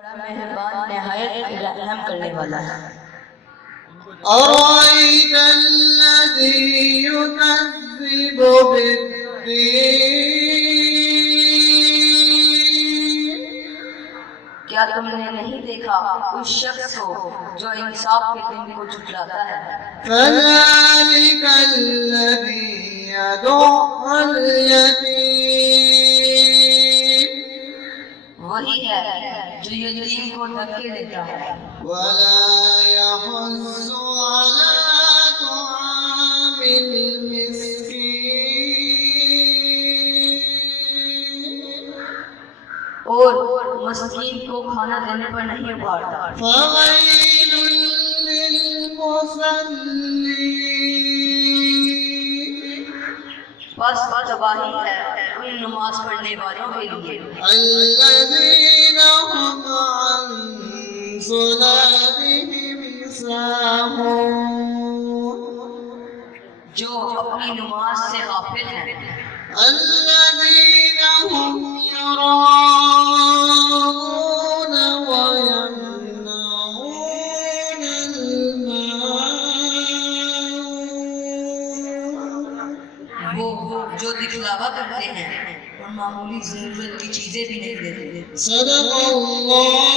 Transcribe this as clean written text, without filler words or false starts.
بڑا مہربان نہایت رحم کرنے والا ہے۔ أرأيت الذي يكذب بالدين کیا تم نے نہیں دیکھا اس شخص کو جو انصاف کے دن کو جھٹلاتا ہے؟ فذلك الذي يدع اليتيم وہی ہے جو یتیم کو دھکے دیتا ہے ولا يحض على طعام المسكين اور مسکین کو کھانا دینے پر نہیں ابھارتا۔ فويل للمصلين بس تباہی ہے ان نماز پڑھنے والوں کے لیے الذين هم عن صلاتهم ساهون جو اپنی نماز سے غافل ہیں، الذين هم يراءون ويمنعون الماعون وہ جو دکھلاوا کرتے ہیں اور معمولی ضرورت کی چیزیں بھی نہیں دیتے۔ صدق اللہ